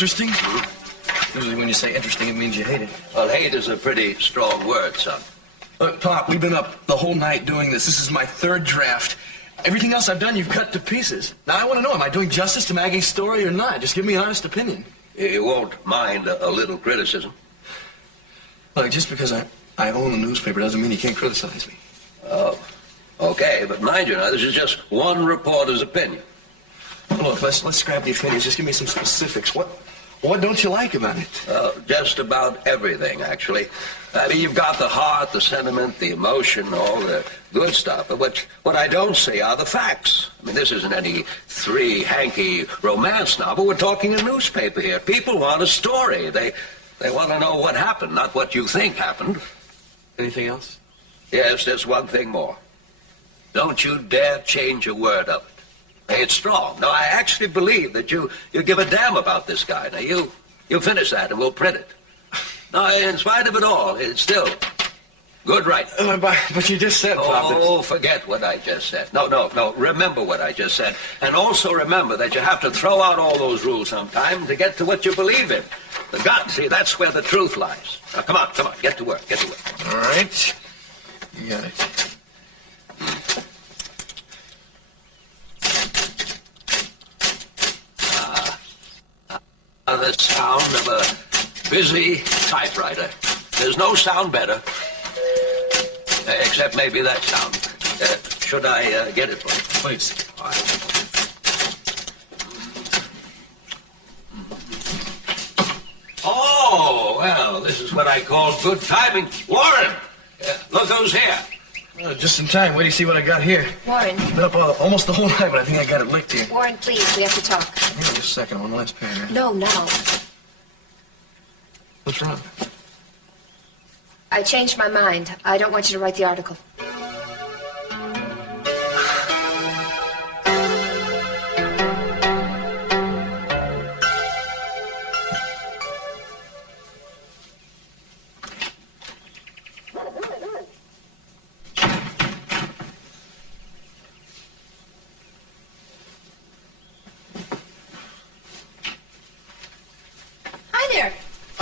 interesting? Usually when you say interesting, it means you hate it. Well, hate is a pretty strong word, son. Look, Pop, we've been up the whole night doing this. This is my third draft. Everything else I've done, you've cut to pieces. Now, I want to know, am I doing justice to Maggie's story or not? Just give me an honest opinion. You won't mind a little criticism? Look, just because I own a newspaper doesn't mean you can't criticize me. Oh, okay, but mind you, now, this is just one reporter's opinion. Look, let's scrap the opinions. Just give me some specifics. What don't you like about it? Just about everything, actually. I mean, you've got the heart, the sentiment, the emotion, all the good stuff. But what I don't see are the facts. I mean, this isn't any hanky romance novel. We're talking a newspaper here. People want a story. They want to know what happened, not what you think happened. Anything else? Yes, there's one thing more. Don't you dare change a word of it. It's strong. No, I actually believe that you give a damn about this guy. Now, you finish that and we'll print it. No, in spite of it all, it's still good writing. But you just said, Pop. Oh, forget what I just said. No. Remember what I just said. And also remember that you have to throw out all those rules sometime to get to what you believe in. The gut, see, that's where the truth lies. Now, come on. Get to work. All right. You got it. The sound of a busy typewriter. There's no sound better. Except maybe that sound. Should I get it for you? Please. All right. Oh, well, this is what I call good timing. Warren! Look who's here. Just in time. Wait to see what I got here. Warren. Been up almost the whole night, but I think I got it licked here. Warren, please, we have to talk. Hang on just a second. One last paragraph. No. What's wrong? I changed my mind. I don't want you to write the article.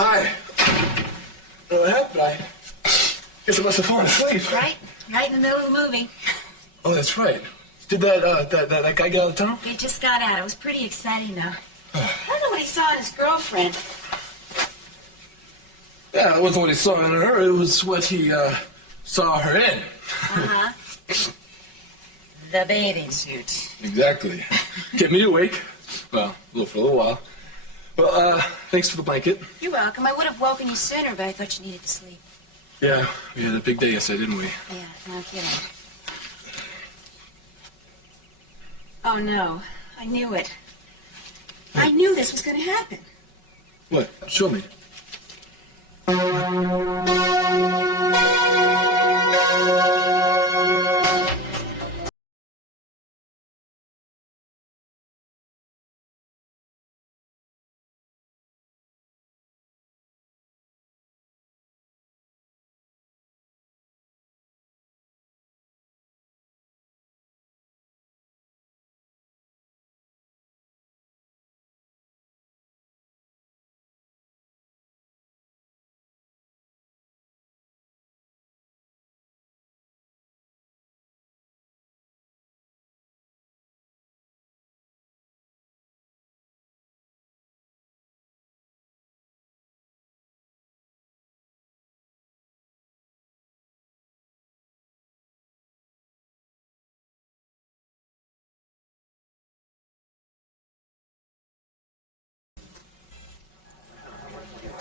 Hi. I don't know what happened. I guess I must have fallen asleep. Right in the middle of the movie. Oh, that's right. Did that guy get out of town? He just got out. It was pretty exciting, though. I don't know what he saw in his girlfriend. Yeah, it wasn't what he saw in her. It was what he saw her in. Uh-huh. The bathing suit. Exactly. Kept me awake. Well, for a little while. Well, thanks for the blanket. You're welcome. I would have woken you sooner, but I thought you needed to sleep. Yeah, we had a big day yesterday, didn't we? Yeah, no kidding. Oh, no. I knew it. I knew this was going to happen. What? Show me.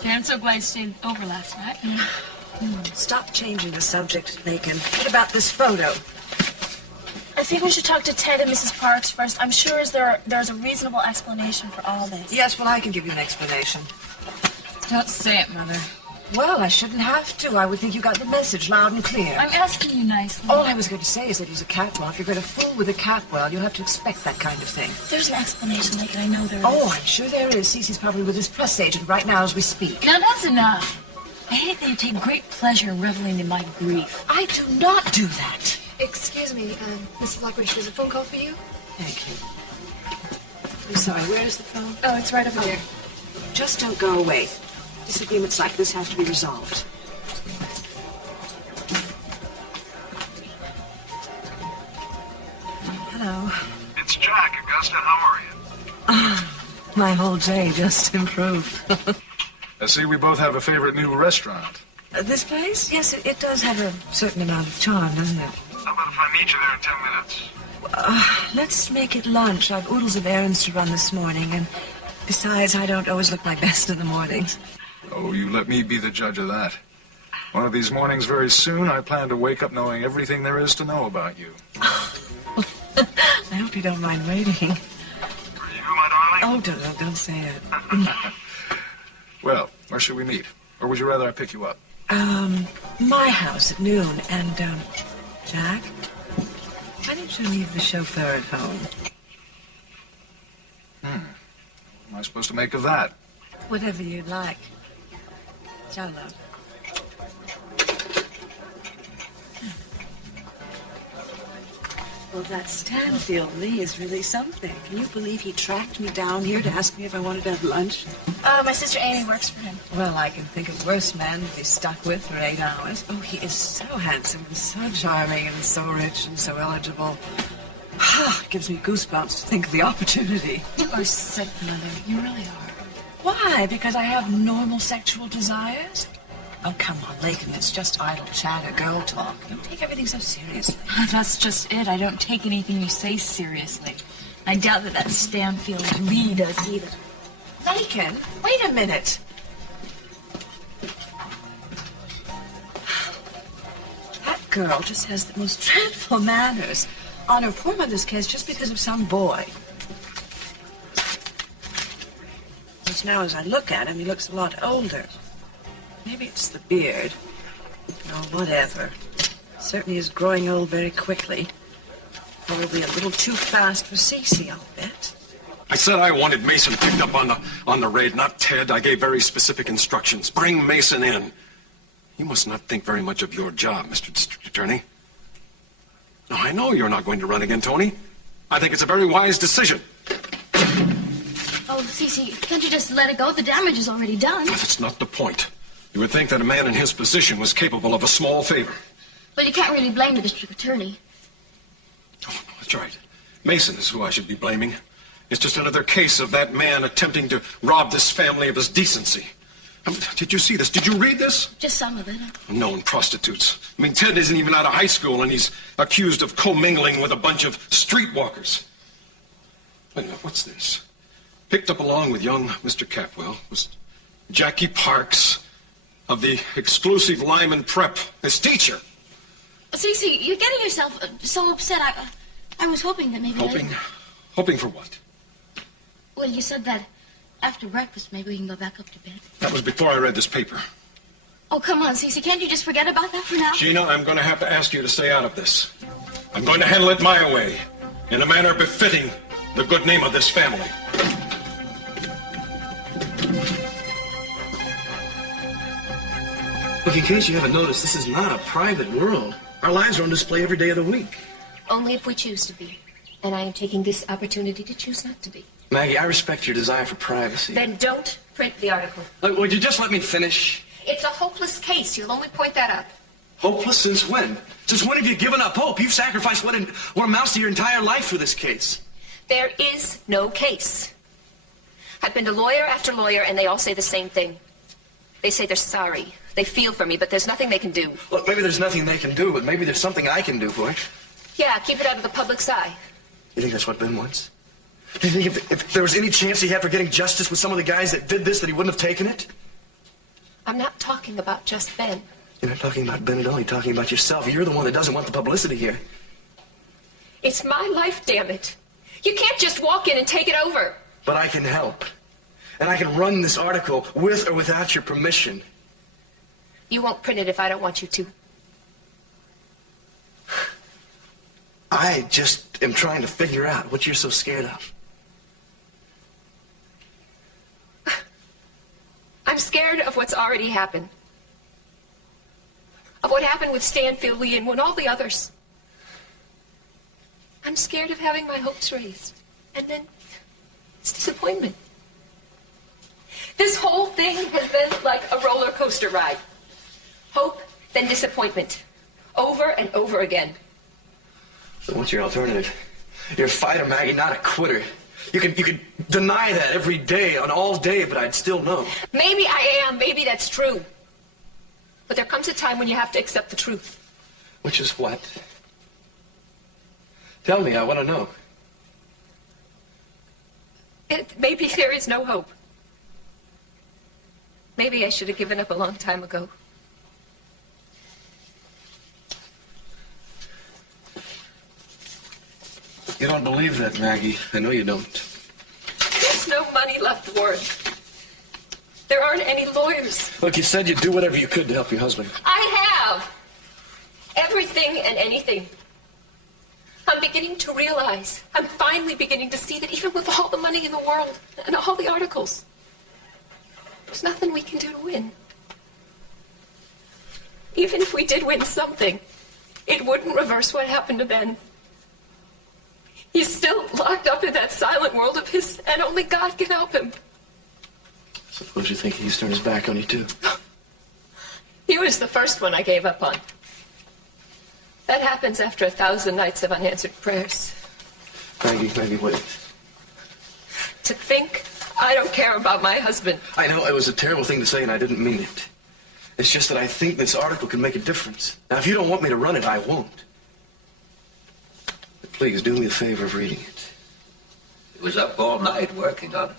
Yeah, I'm so glad you stayed over last night. Stop changing the subject, Macon. What about this photo? I think we should talk to Ted and Mrs. Parks first. I'm sure there's a reasonable explanation for all this. Yes, well, I can give you an explanation. Don't say it, Mother. Well, I shouldn't have to. I would think you got the message loud and clear. I'm asking you nicely. All I was going to say is that he's a catwalk. If you're going to fool with a catwell, you'll have to expect that kind of thing. There's an explanation, Lincoln. I know there is. Oh, I'm sure there is. Cece's probably with his press agent right now as we speak. Now, that's enough. I hate that you take great pleasure in reveling in my grief. I do not do that. Excuse me, Mrs. Lockridge, there's a phone call for you? Thank you. I'm sorry, where is the phone? Oh, it's right over there. just don't go away. Disagreements like this have to be resolved. Hello. It's Jack, Augusta. How are you? My whole day just improved. I see we both have a favorite new restaurant. This place? Yes, it does have a certain amount of charm, doesn't it? How about if I meet you there in 10 minutes? Let's make it lunch. I've oodles of errands to run this morning, and besides, I don't always look my best in the mornings. Oh, you let me be the judge of that. One of these mornings very soon, I plan to wake up knowing everything there is to know about you. I hope you don't mind waiting. For you, my darling? Oh, don't say it. Well, where should we meet? Or would you rather I pick you up? My house at noon, and, Jack, why don't you leave the chauffeur at home? What am I supposed to make of that? Whatever you'd like. Ciao, love. Well, that Stanfield Lee is really something. Can you believe he tracked me down here to ask me if I wanted to have lunch? My sister Amy works for him. Well, I can think of worse men to be stuck with for 8 hours. Oh, he is so handsome and so charming and so rich and so eligible. It gives me goosebumps to think of the opportunity. You are sick, Mother. You really are. Why? Because I have normal sexual desires? Oh, come on, Lakin, it's just idle chatter, girl talk. Don't take everything so seriously. That's just it. I don't take anything you say seriously. I doubt that Stanfield Lee does either. Lakin, wait a minute. That girl just has the most dreadful manners. On her poor mother's case, just because of some boy. Just now, as I look at him, he looks a lot older. Maybe it's the beard. Oh, whatever. Certainly is growing old very quickly. Probably a little too fast for Cece, I'll bet. I said I wanted Mason picked up on the raid, not Ted. I gave very specific instructions. Bring Mason in. You must not think very much of your job, Mr. District Attorney. No, I know you're not going to run again, Tony. I think it's a very wise decision. Oh, Cece, can't you just let it go? The damage is already done. That's not the point. You would think that a man in his position was capable of a small favor. But you can't really blame the district attorney. Oh, that's right. Mason is who I should be blaming. It's just another case of that man attempting to rob this family of his decency. Did you see this? Did you read this? Just some of it. Known prostitutes. I mean, Ted isn't even out of high school, and he's accused of commingling with a bunch of streetwalkers. Wait a minute, what's this? Picked up along with young Mr. Capwell was Jackie Parks of the exclusive Lyman Prep, his teacher. Cece, you're getting yourself so upset. I was hoping that maybe later... Hoping for what? Well, you said that after breakfast, maybe we can go back up to bed. That was before I read this paper. Oh, come on, Cece. Can't you just forget about that for now? Gina, I'm going to have to ask you to stay out of this. I'm going to handle it my way, in a manner befitting the good name of this family. Look, in case you haven't noticed, this is not a private world. Our lives are on display every day of the week. Only if we choose to be. And I am taking this opportunity to choose not to be. Maggie, I respect your desire for privacy. Then don't print the article. Look, would you just let me finish? It's a hopeless case. You'll only point that out. Hopeless since when? Since when have you given up hope? You've sacrificed what amounts to your entire life for this case. There is no case. I've been to lawyer after lawyer, and they all say the same thing. They say they're sorry. They feel for me, but there's nothing they can do. Look, maybe there's nothing they can do, but maybe there's something I can do for it. Yeah, keep it out of the public's eye. You think that's what Ben wants? Do you think if there was any chance he had for getting justice with some of the guys that did this, that he wouldn't have taken it? I'm not talking about just Ben. You're not talking about Ben at all. You're talking about yourself. You're the one that doesn't want the publicity here. It's my life, damn it. You can't just walk in and take it over. But I can help. And I can run this article with or without your permission. You won't print it if I don't want you to. I just am trying to figure out what you're so scared of. I'm scared of what's already happened. Of what happened with Stanfield Lee and all the others. I'm scared of having my hopes raised. And then it's disappointment. This whole thing has been like a roller coaster ride. Hope, then disappointment. Over and over again. So what's your alternative? You're a fighter, Maggie, not a quitter. You can deny that every day, on all day, but I'd still know. Maybe I am, maybe that's true. But there comes a time when you have to accept the truth. Which is what? Tell me, I want to know. Maybe there is no hope. Maybe I should have given up a long time ago. You don't believe that, Maggie. I know you don't. There's no money left, Warren. There aren't any lawyers. Look, you said you'd do whatever you could to help your husband. I have. Everything and anything. I'm beginning to realize, I'm finally beginning to see that even with all the money in the world and all the articles, there's nothing we can do to win. Even if we did win something, it wouldn't reverse what happened to Ben. He's still locked up in that silent world of his, and only God can help him. Suppose you think he's turned his back on you, too. He was the first one I gave up on. That happens after 1,000 nights of unanswered prayers. Maggie, wait. To think I don't care about my husband. I know it was a terrible thing to say, and I didn't mean it. It's just that I think this article can make a difference. Now, if you don't want me to run it, I won't. But please, do me the favor of reading it. He was up all night working on it.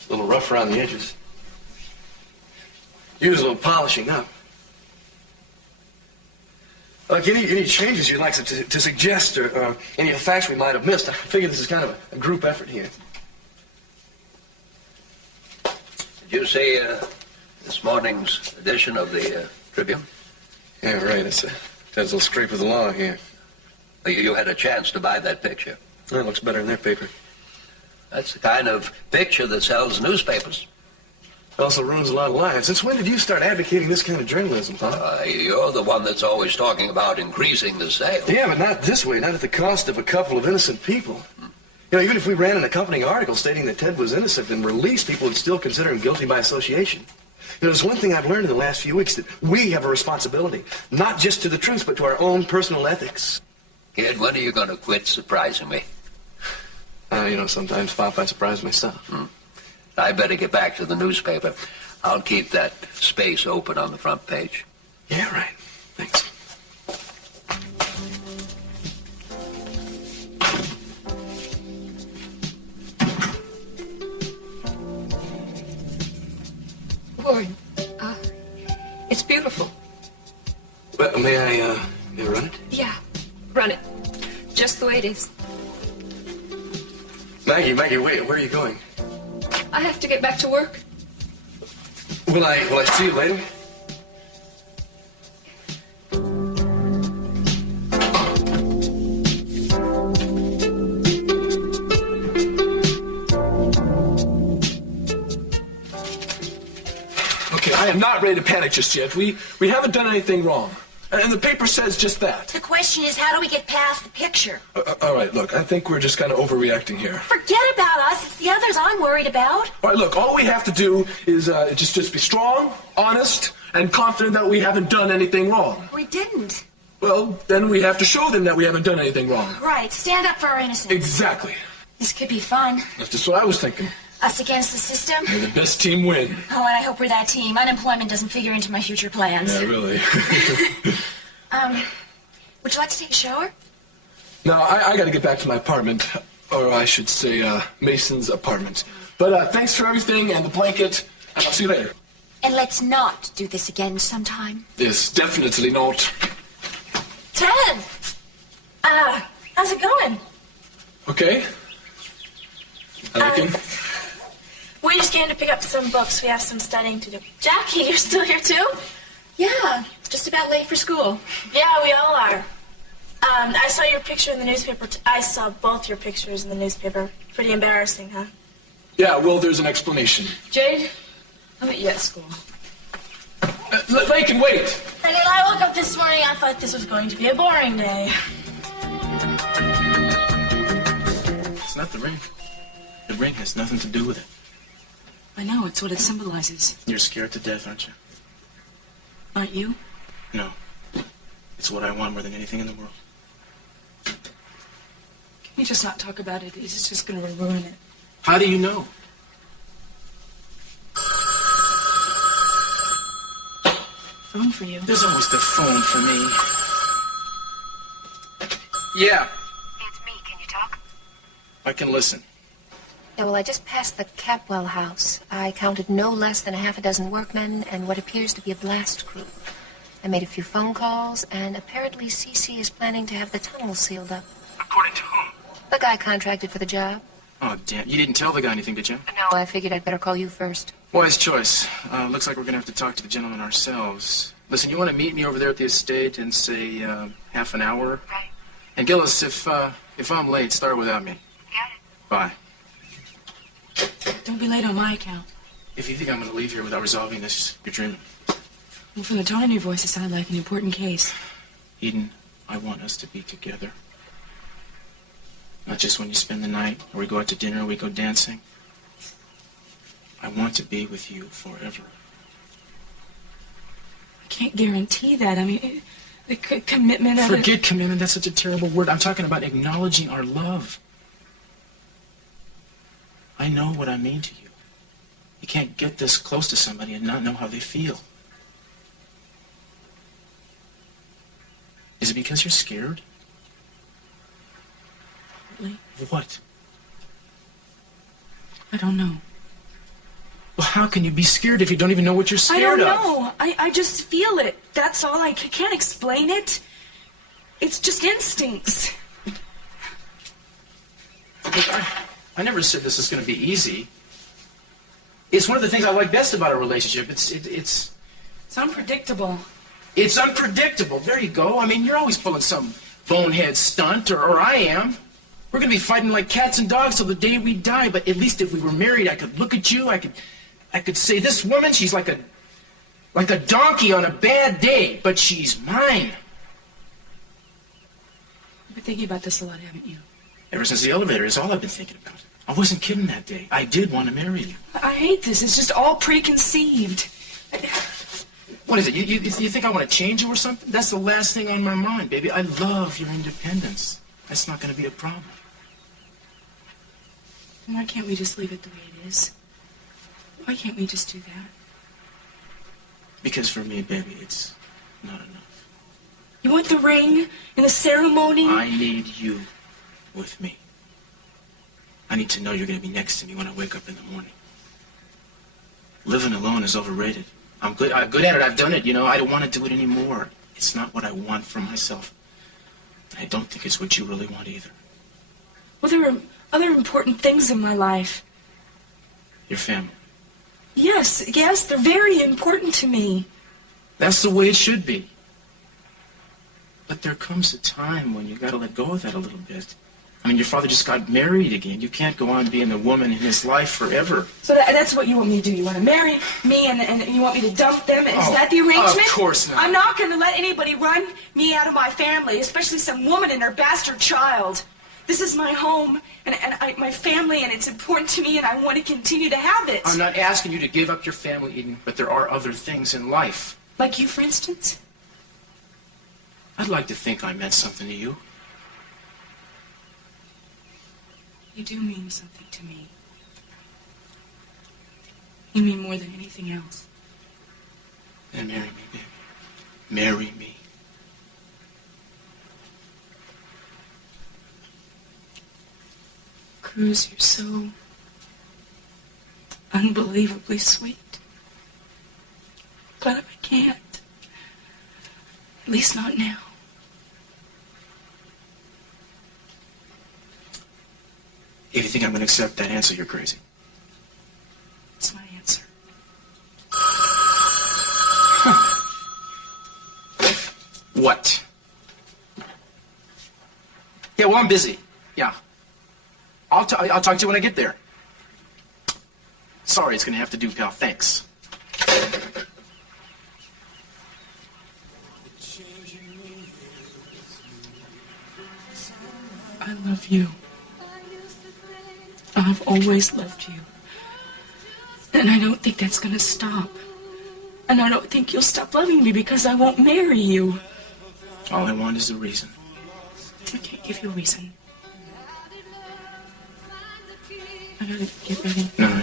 A little rough around the edges. Use a little polishing up. Look, any changes you'd like to suggest or any of the facts we might have missed, I figure this is kind of a group effort here. Did you see this morning's edition of the Tribune? Yeah, right. It's a little scrape of the law here. You had a chance to buy that picture. Well, it looks better in their paper. That's the kind of picture that sells newspapers. It also ruins a lot of lives. Since when did you start advocating this kind of journalism, huh? You're the one that's always talking about increasing the sale. Yeah, but not this way, not at the cost of a couple of innocent people. You know, even if we ran an accompanying article stating that Ted was innocent and released, people would still consider him guilty by association. You know, there's one thing I've learned in the last few weeks, that we have a responsibility, not just to the truth, but to our own personal ethics. Kid, when are you going to quit surprising me? You know, sometimes, Pop, I surprise myself. I better get back to the newspaper. I'll keep that space open on the front page. Yeah, right. Thanks. Warren, it's beautiful. Well, may I run it? Yeah, run it. Just the way it is. Maggie, wait, where are you going? I have to get back to work. Will I see you later? Okay, I am not ready to panic just yet. We haven't done anything wrong. And the paper says just that. The question is, how do we get past the picture? All right, look, I think we're just kind of overreacting here. Forget about us. It's the others I'm worried about. All right, look, all we have to do is just be strong, honest, and confident that we haven't done anything wrong. We didn't. Well, then we have to show them that we haven't done anything wrong. Right, stand up for our innocence. Exactly. This could be fun. That's just what I was thinking. Us against the system? May the best team win. Oh, and I hope we're that team. Unemployment doesn't figure into my future plans. Yeah, really. Would you like to take a shower? No, I got to get back to my apartment. Or I should say, Mason's apartment. But thanks for everything and the blanket, and I'll see you later. And let's not do this again sometime. Yes, definitely not. Ted! How's it going? Okay? Looking? We just came to pick up some books. We have some studying to do. Jackie, you're still here too? Yeah, just about late for school. Yeah, we all are. I saw your picture in the newspaper. I saw both your pictures in the newspaper. Pretty embarrassing, huh? Yeah, well, there's an explanation. Jade, I'll meet you at school. Lakin, wait! And when I woke up this morning, I thought this was going to be a boring day. It's not the ring. The ring has nothing to do with it. I know, it's what it symbolizes. You're scared to death, aren't you? Aren't you? No. It's what I want more than anything in the world. Can we just not talk about it? It's just going to ruin it. How do you know? Phone for you. There's always the phone for me. Yeah, It's me. Can you talk? I can listen. Yeah, well, I just passed the Capwell house. I counted no less than a half a dozen workmen and what appears to be a blast crew. I made a few phone calls, and apparently CC is planning to have the tunnel sealed up. According to whom? The guy contracted for the job. Oh, damn. You didn't tell the guy anything, did you? No, I figured I'd better call you first. Wise choice. Looks like we're going to have to talk to the gentleman ourselves. Listen, you want to meet me over there at the estate in, say, half an hour? Right. And Gillis, if I'm late, start without me. Got it. Bye. Don't be late on my account. If you think I'm going to leave here without resolving this, you're dreaming. Well, from the tone in your voice, it sounded like an important case. Eden, I want us to be together. Not just when you spend the night, or we go out to dinner, or we go dancing. I want to be with you forever. I can't guarantee that. I mean, the commitment of it. Forget commitment, that's such a terrible word. I'm talking about acknowledging our love. I know what I mean to you. You can't get this close to somebody and not know how they feel. Is it because you're scared? Really? What? I don't know. Well, how can you be scared if you don't even know what you're I scared don't of? know. I just feel it. That's all. I can't explain it. It's just instincts. Look, I never said this is going to be easy. It's one of the things I like best about a relationship. It's unpredictable. It's unpredictable. There you go. I mean, you're always pulling some bonehead stunt, or I am. We're going to be fighting like cats and dogs till the day we die, but at least if we were married, I could look at you, I could say, this woman, she's like a donkey on a bad day, but she's mine. You've been thinking about this a lot, haven't you? Ever since the elevator is all I've been thinking about. I wasn't kidding that day. I did want to marry you. I hate this. It's just all preconceived. What is it? You think I want to change you or something? That's the last thing on my mind, baby. I love your independence. That's not going to be a problem. Why can't we just leave it the way it is? Why can't we just do that? Because for me, baby, it's not enough. You want the ring and the ceremony? I need you with me. I need to know you're going to be next to me when I wake up in the morning. Living alone is overrated. I'm good at it. I've done it, you know. I don't want to do it anymore. It's not what I want for myself. I don't think it's what you really want either. Well, there are other important things in my life. Your family. Yes, they're very important to me. That's the way it should be. But there comes a time when you got to let go of that a little bit. I mean, your father just got married again. You can't go on being the woman in his life forever. So that's what you want me to do. You want to marry me and you want me to dump them? Is that the arrangement? Of course not. I'm not going to let anybody run me out of my family, especially some woman and her bastard child. This is my home and my family, and it's important to me, and I want to continue to have it. I'm not asking you to give up your family, Eden, but there are other things in life. Like you, for instance? I'd like to think I meant something to you. You do mean something to me. You mean more than anything else. Then marry me, baby. Marry me. Cruz, you're so unbelievably sweet. But I can't. At least not now. If you think I'm going to accept that answer, you're crazy. It's my answer. What? Yeah, well, I'm busy. Yeah. I'll talk to you when I get there. Sorry, it's going to have to do, pal. Thanks. I love you. I've always loved you. And I don't think that's going to stop. And I don't think you'll stop loving me because I won't marry you. All I want is a reason. I can't give you a reason. I gotta get ready. No.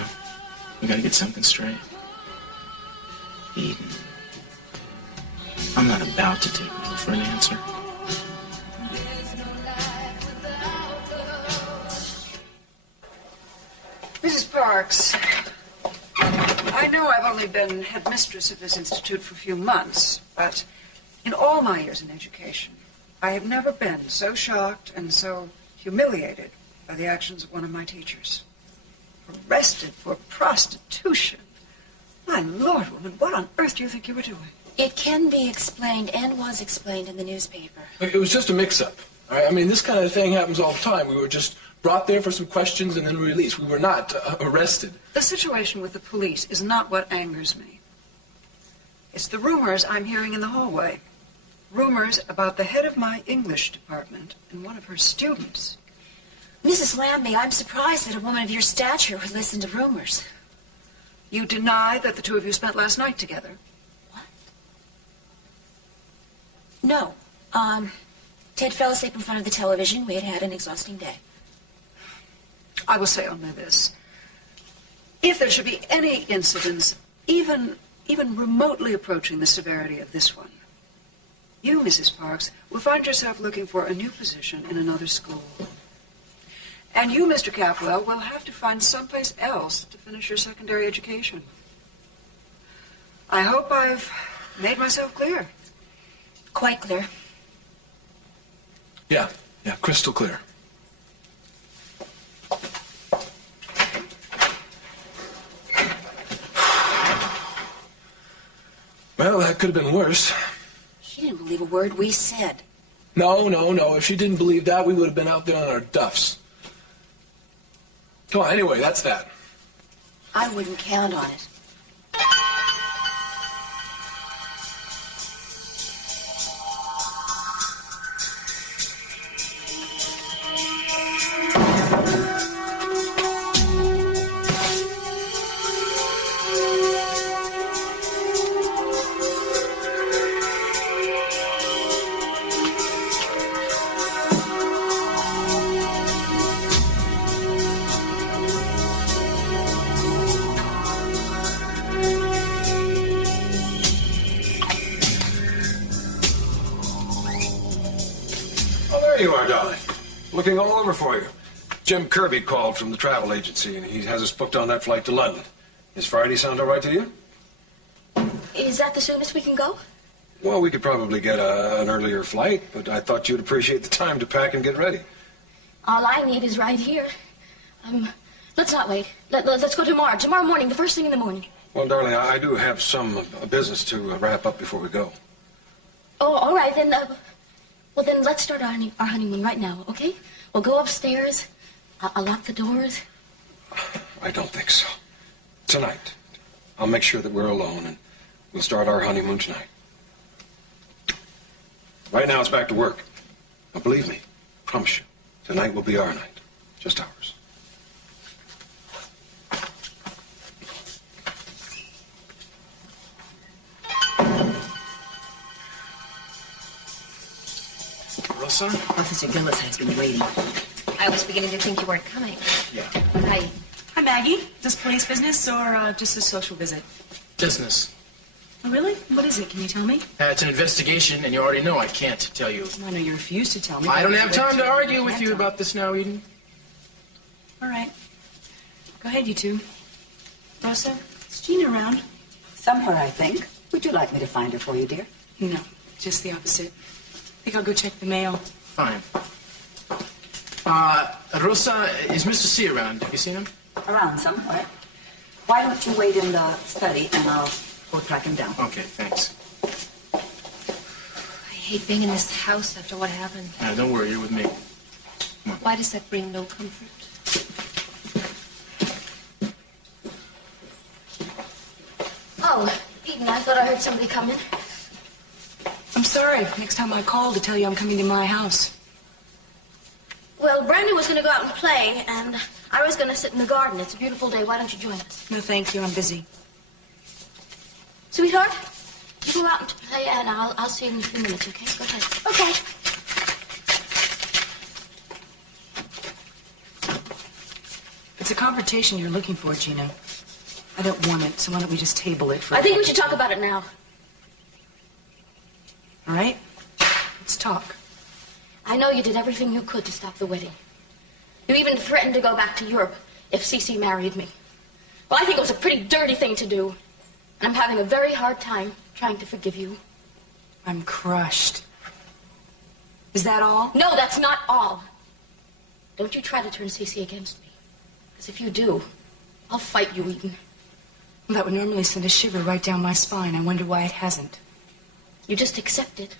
We gotta get something straight. Eden. I'm not about to take no for an answer. Mrs. Parks, I know I've only been headmistress of this institute for a few months, but in all my years in education, I have never been so shocked and so humiliated by the actions of one of my teachers. Arrested for prostitution. My Lord, woman, what on earth do you think you were doing? It can be explained and was explained in the newspaper. It was just a mix-up. All right? I mean, this kind of thing happens all the time. We were just brought there for some questions and then released. We were not arrested. The situation with the police is not what angers me. It's the rumors I'm hearing in the hallway. Rumors about the head of my English department and one of her students. Mrs. Lambie, I'm surprised that a woman of your stature would listen to rumors. You deny that the two of you spent last night together? What? No. Ted fell asleep in front of the television. We had had an exhausting day. I will say only this. If there should be any incidents, even remotely approaching the severity of this one, you, Mrs. Parks, will find yourself looking for a new position in another school. And you, Mr. Capwell, will have to find someplace else to finish your secondary education. I hope I've made myself clear. Quite clear. Yeah, crystal clear. Well, that could have been worse. She didn't believe a word we said. No. If she didn't believe that, we would have been out there on our duffs. Come on, anyway, that's that. I wouldn't count on it. There you are, darling. Looking all over for you. Jim Kirby called from the travel agency, and he has us booked on that flight to London. Does Friday sound all right to you? Is that the soonest we can go? Well, we could probably get an earlier flight, but I thought you'd appreciate the time to pack and get ready. All I need is right here. Let's not wait. Let's go tomorrow. Tomorrow morning, the first thing in the morning. Well, darling, I do have some business to wrap up before we go. Oh, all right, then. Well, then let's start our honeymoon right now, okay? We'll go upstairs. I'll lock the doors. I don't think so. Tonight. I'll make sure that we're alone, and we'll start our honeymoon tonight. Right now, it's back to work. Now, believe me, promise you, tonight will be our night. Just ours. Rosa? Officer Gillis has been waiting. I was beginning to think you weren't coming. Yeah. Hi. Hi, Maggie. Is this police business or just a social visit? Business. Oh, really? What is it? Can you tell me? It's an investigation, and you already know I can't tell you. I know you refuse to tell me. I don't have time to argue with Can't you tell me. about this now, Eden. All right. Go ahead, you two. Rosa, is Gina around? Somewhere, I think. Would you like me to find her for you, dear? No, just the opposite. I think I'll go check the mail. Fine. Rosa, is Mr. C around? Have you seen him? Around somewhere. Why don't you wait in the study and I'll go track him down. Okay, thanks. I hate being in this house after what happened. Don't worry, you're with me. Why does that bring no comfort? Oh, Eden, I thought I heard somebody come in. I'm sorry. Next time I call to tell you I'm coming to my house. Well, Brandon was going to go out and play, and I was going to sit in the garden. It's a beautiful day. Why don't you join us? No, thank you. I'm busy. Sweetheart, you go out and play, and I'll see you in a few minutes, okay? Go ahead. Okay. It's a confrontation you're looking for, Gina. I don't want it, so why don't we just table it for... I think we should talk about it now. All right? Let's talk. I know you did everything you could to stop the wedding. You even threatened to go back to Europe if Cece married me. Well, I think it was a pretty dirty thing to do. And I'm having a very hard time trying to forgive you. I'm crushed. Is that all? No, that's not all. Don't you try to turn Cece against me. Because if you do, I'll fight you, Eden. Well, that would normally send a shiver right down my spine. I wonder why it hasn't. You just accept it.